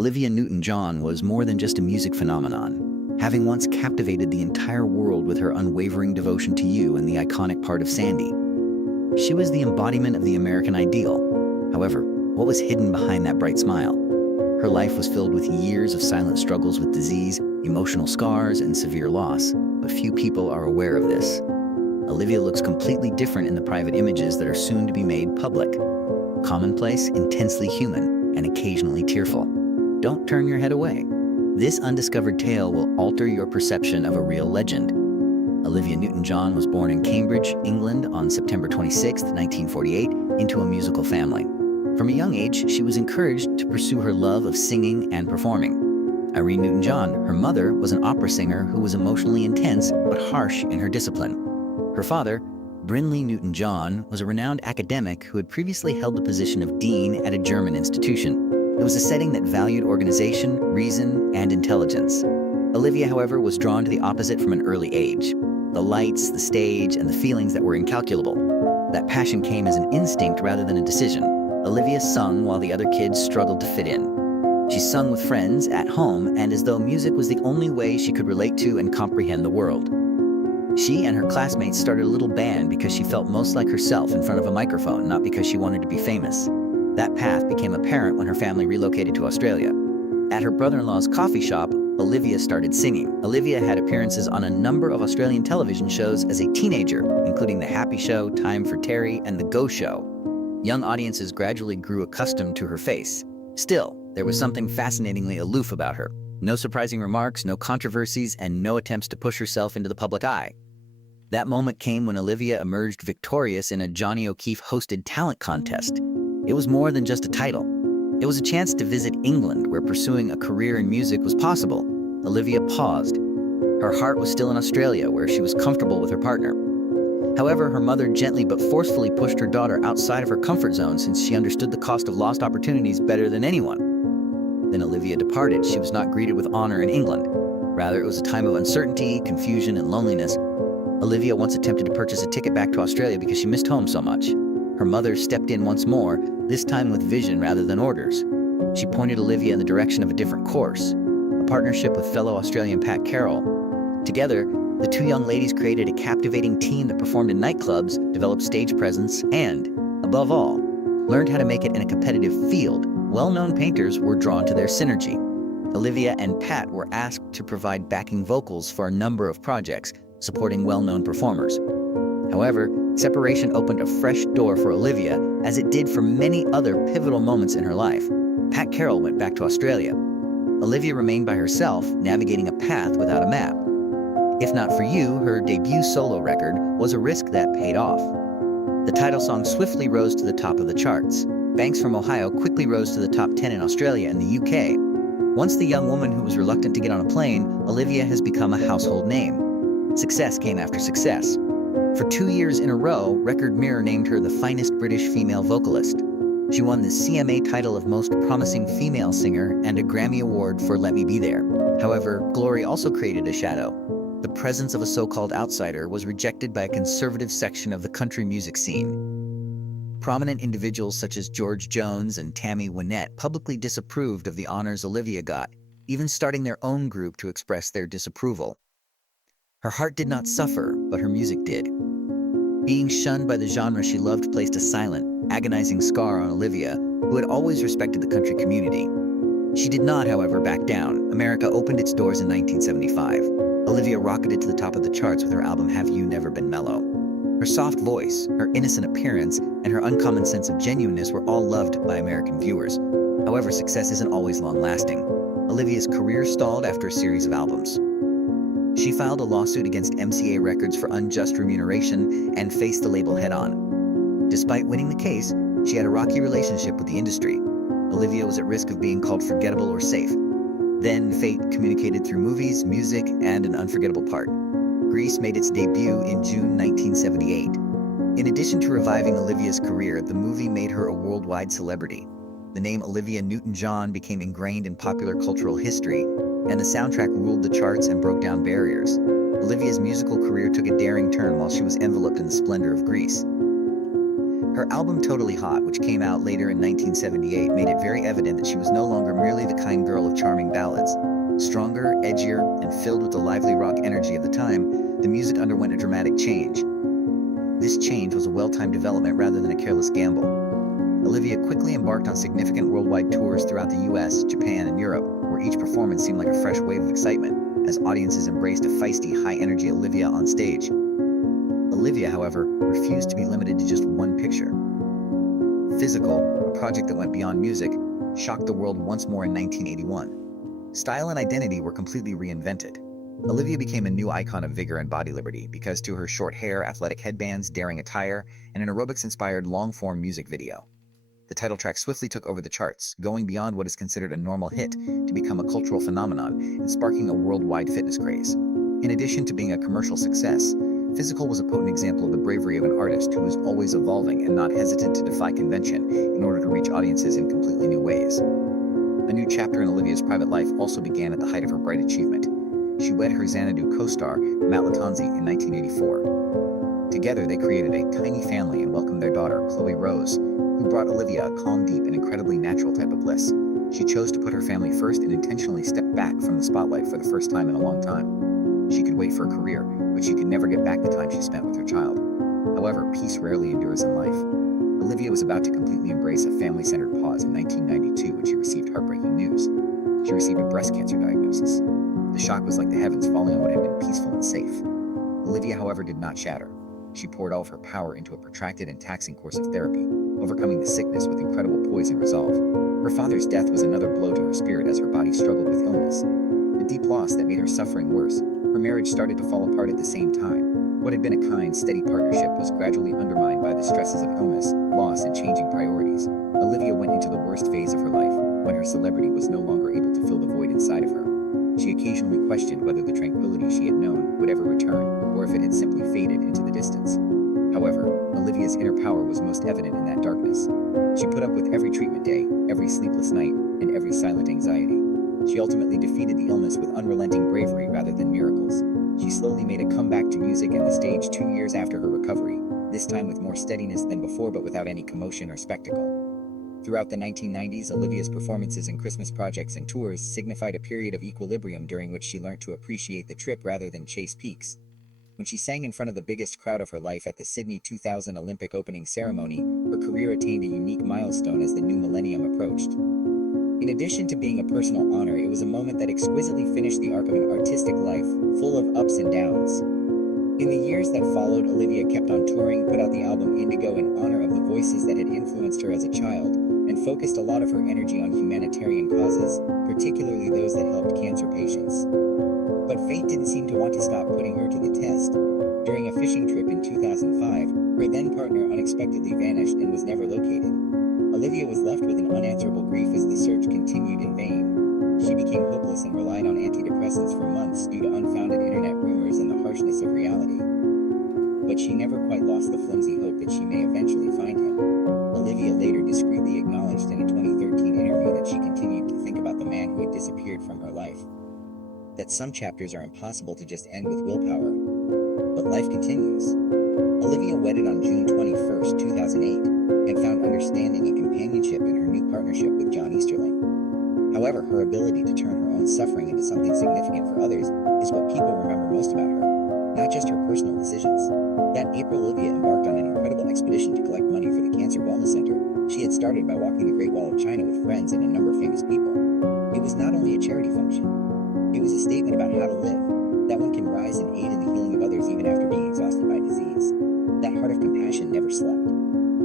Olivia Newton-John was more than just a music phenomenon, having once captivated the entire world with her unwavering devotion to you and the iconic part of Sandy. She was the embodiment of the American ideal. However, what was hidden behind that bright smile? Her life was filled with years of silent struggles with disease, emotional scars, and severe loss, but few people are aware of this. Olivia looks completely different in the private images that are soon to be made public. Commonplace, intensely human, and occasionally tearful. Don't turn your head away. This undiscovered tale will alter your perception of a real legend. Olivia Newton-John was born in Cambridge, England on September 26, 1948, into a musical family. From a young age, she was encouraged to pursue her love of singing and performing. Irene Newton-John, her mother, was an opera singer who was emotionally intense but harsh in her discipline. Her father, Brinley Newton-John, was a renowned academic who had previously held the position of dean at a German institution. It was a setting that valued organization, reason, and intelligence. Olivia, however, was drawn to the opposite from an early age. The lights, the stage, and the feelings that were incalculable. That passion came as an instinct rather than a decision. Olivia sung while the other kids struggled to fit in. She sung with friends, at home, and as though music was the only way she could relate to and comprehend the world. She and her classmates started a little band because she felt most like herself in front of a microphone, not because she wanted to be famous. That path became apparent when her family relocated to Australia. At her brother-in-law's coffee shop, Olivia started singing. Olivia had appearances on a number of Australian television shows as a teenager, including The Happy Show, Time for Terry, and The Go Show. Young audiences gradually grew accustomed to her face. Still, there was something fascinatingly aloof about her. No surprising remarks, no controversies, and no attempts to push herself into the public eye. That moment came when Olivia emerged victorious in a Johnny O'Keefe-hosted talent contest. It was more than just a title. It was a chance to visit England, where pursuing a career in music was possible. Olivia paused. Her heart was still in Australia, where she was comfortable with her partner. However, her mother gently but forcefully pushed her daughter outside of her comfort zone since she understood the cost of lost opportunities better than anyone. Then Olivia departed. She was not greeted with honor in England. Rather, it was a time of uncertainty, confusion, and loneliness. Olivia once attempted to purchase a ticket back to Australia because she missed home so much. Her mother stepped in once more, this time with vision rather than orders. She pointed Olivia in the direction of a different course, a partnership with fellow Australian Pat Carroll. Together, the two young ladies created a captivating team that performed in nightclubs, developed stage presence, and, above all, learned how to make it in a competitive field. Well-known painters were drawn to their synergy. Olivia and Pat were asked to provide backing vocals for a number of projects, supporting well-known performers. However, separation opened a fresh door for Olivia, as it did for many other pivotal moments in her life. Pat Carroll went back to Australia. Olivia remained by herself, navigating a path without a map. If Not For You, her debut solo record, was a risk that paid off. The title song swiftly rose to the top of the charts. Banks from Ohio quickly rose to the top 10 in Australia and the UK. Once the young woman who was reluctant to get on a plane, Olivia has become a household name. Success came after success. For 2 years in a row, Record Mirror named her the finest British female vocalist. She won the CMA title of Most Promising Female Singer and a Grammy Award for Let Me Be There. However, glory also created a shadow. The presence of a so-called outsider was rejected by a conservative section of the country music scene. Prominent individuals such as George Jones and Tammy Wynette publicly disapproved of the honors Olivia got, even starting their own group to express their disapproval. Her heart did not suffer, but her music did. Being shunned by the genre she loved placed a silent, agonizing scar on Olivia, who had always respected the country community. She did not, however, back down. America opened its doors in 1975. Olivia rocketed to the top of the charts with her album Have You Never Been Mellow? Her soft voice, her innocent appearance, and her uncommon sense of genuineness were all loved by American viewers. However, success isn't always long-lasting. Olivia's career stalled after a series of albums. She filed a lawsuit against MCA Records for unjust remuneration and faced the label head-on. Despite winning the case, she had a rocky relationship with the industry. Olivia was at risk of being called forgettable or safe. Then fate communicated through movies, music, and an unforgettable part. Grease made its debut in June 1978. In addition to reviving Olivia's career, the movie made her a worldwide celebrity. The name Olivia Newton-John became ingrained in popular cultural history, and the soundtrack ruled the charts and broke down barriers. Olivia's musical career took a daring turn while she was enveloped in the splendor of Grease. Her album Totally Hot, which came out later in 1978, made it very evident that she was no longer merely the kind girl of charming ballads. Stronger, edgier, and filled with the lively rock energy of the time, the music underwent a dramatic change. This change was a well-timed development rather than a careless gamble. Olivia quickly embarked on significant worldwide tours throughout the US, Japan, and Europe, where each performance seemed like a fresh wave of excitement, as audiences embraced a feisty, high-energy Olivia on stage. Olivia, however, refused to be limited to just one picture. Physical, a project that went beyond music, shocked the world once more in 1981. Style and identity were completely reinvented. Olivia became a new icon of vigor and body liberty because to her short hair, athletic headbands, daring attire, and an aerobics-inspired long-form music video. The title track swiftly took over the charts, going beyond what is considered a normal hit to become a cultural phenomenon and sparking a worldwide fitness craze. In addition to being a commercial success, Physical was a potent example of the bravery of an artist who was always evolving and not hesitant to defy convention in order to reach audiences in completely new ways. A new chapter in Olivia's private life also began at the height of her bright achievement. She wed her Xanadu co-star, Matt Lattanzi, in 1984. Together, they created a tiny family and welcomed their daughter, Chloe Rose, who brought Olivia a calm, deep, and incredibly natural type of bliss. She chose to put her family first and intentionally stepped back from the spotlight for the first time in a long time. She could wait for a career, but she could never get back the time she spent with her child. However, peace rarely endures in life. Olivia was about to completely embrace a family-centered pause in 1992 when she received heartbreaking news. She received a breast cancer diagnosis. The shock was like the heavens falling on what had been peaceful and safe. Olivia, however, did not shatter. She poured all of her power into a protracted and taxing course of therapy, overcoming the sickness with incredible poise and resolve. Her father's death was another blow to her spirit as her body struggled with illness, a deep loss that made her suffering worse. Her marriage started to fall apart at the same time. What had been a kind, steady partnership was gradually undermined by the stresses of illness, loss, and changing priorities. Olivia went into the worst phase of her life, when her celebrity was no longer able to fill the void inside of her. She occasionally questioned whether the tranquility she had known would ever return, or if it had simply faded into the distance. However, Olivia's inner power was most evident in that darkness. She put up with every treatment day, every sleepless night, and every silent anxiety. She ultimately defeated the illness with unrelenting bravery rather than miracles. She slowly made a comeback to music and the stage 2 years after her recovery, this time with more steadiness than before but without any commotion or spectacle. Throughout the 1990s, Olivia's performances in Christmas projects and tours signified a period of equilibrium during which she learned to appreciate the trip rather than chase peaks. When she sang in front of the biggest crowd of her life at the Sydney 2000 Olympic opening ceremony, her career attained a unique milestone as the new millennium approached. In addition to being a personal honor, it was a moment that exquisitely finished the arc of an artistic life, full of ups and downs. In the years that followed, Olivia kept on touring, put out the album Indigo in honor of the voices that had influenced her as a child, and focused a lot of her energy on humanitarian causes, particularly those that helped cancer patients. But fate didn't seem to want to stop putting her to the test. During a fishing trip in 2005, her then partner unexpectedly vanished and was never located. Olivia was left with an unanswerable grief as the search continued in vain. She became hopeless and relied on antidepressants for months due to unfounded internet rumors and the harshness of reality. But she never quite lost the flimsy hope that she may eventually find him. Olivia later discreetly acknowledged in a 2013 interview that she continued to think about the man who had disappeared from her life. That some chapters are impossible to just end with willpower. But life continues. Olivia wedded on June 21, 2008, and found understanding and companionship in her new partnership with John Easterling. However, her ability to turn her own suffering into something significant for others is what people remember most about her, not just her personal decisions. That April, Olivia embarked on an incredible expedition to collect money for the Cancer Wellness Center she had started by walking the Great Wall of China with friends and a number of famous people. It was not only a charity function, it was a statement about how to live, that one can rise and aid in the healing of others even after being exhausted by disease. That heart of compassion never slept.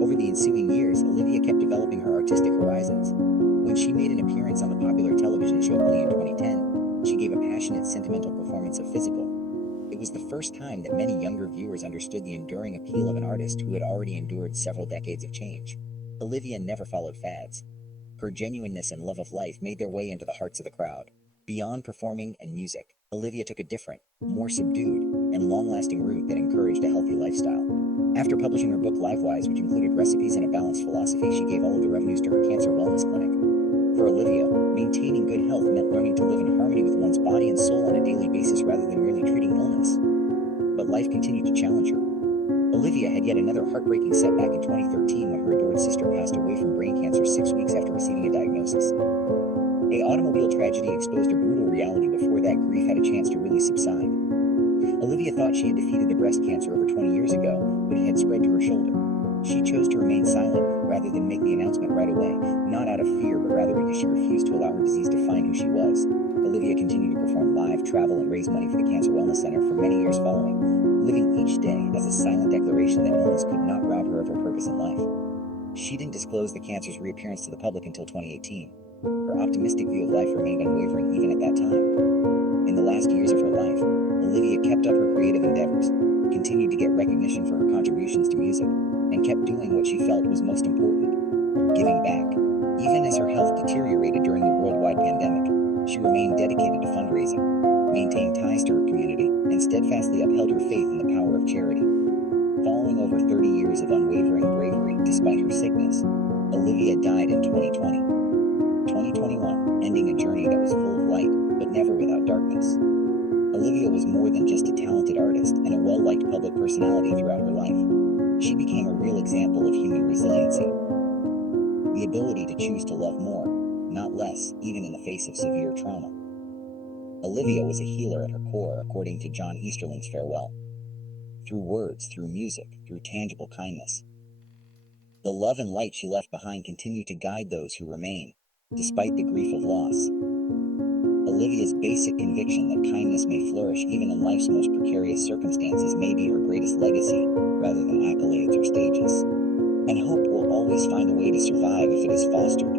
Over the ensuing years, Olivia kept developing her artistic horizons. When she made an appearance on the popular television show Glee in 2010, she gave a passionate, sentimental performance of Physical. It was the first time that many younger viewers understood the enduring appeal of an artist who had already endured several decades of change. Olivia never followed fads. Her genuineness and love of life made their way into the hearts of the crowd. Beyond performing and music, Olivia took a different, more subdued, and long-lasting route that encouraged a healthy lifestyle. After publishing her book Livewise, which included recipes and a balanced philosophy, she gave all of the revenues to her cancer wellness clinic. For Olivia, maintaining good health meant learning to live in harmony with one's body and soul on a daily basis rather than merely treating illness. But life continued to challenge her. Olivia had yet another heartbreaking setback in 2013 when her adored sister passed away from brain cancer 6 weeks after receiving a diagnosis. A automobile tragedy exposed a brutal reality before that grief had a chance to really subside. Olivia thought she had defeated the breast cancer over 20 years ago, but it had spread to her shoulder. She chose to remain silent rather than make the announcement right away, not out of fear, but rather because she refused to allow her disease to define who she was. Olivia continued to perform live, travel, and raise money for the Cancer Wellness Center for many years following, living each day as a silent declaration that illness could not rob her of her purpose in life. She didn't disclose the cancer's reappearance to the public until 2018. Her optimistic view of life remained unwavering even at that time. In the last years of her life, Olivia kept up her creative endeavors, continued to get recognition for her contributions to music, and kept doing what she felt was most important, giving back. Even as her health deteriorated during the worldwide pandemic, she remained dedicated to fundraising, maintained ties to her community, and steadfastly upheld her faith in the power of charity. Following over 30 years of unwavering bravery despite her sickness, Olivia died in 2021, ending a journey that was full of light, but never without darkness. Olivia was more than just a talented artist and a well-liked public personality throughout her life. She became a real example of human resiliency, the ability to choose to love more, not less, even in the face of severe trauma. Olivia was a healer at her core, according to John Easterling's farewell. Through words, through music, through tangible kindness. The love and light she left behind continue to guide those who remain, despite the grief of loss. Olivia's basic conviction that kindness may flourish even in life's most precarious circumstances may be her greatest legacy, rather than accolades or stages. And hope will always find a way to survive if it is fostered.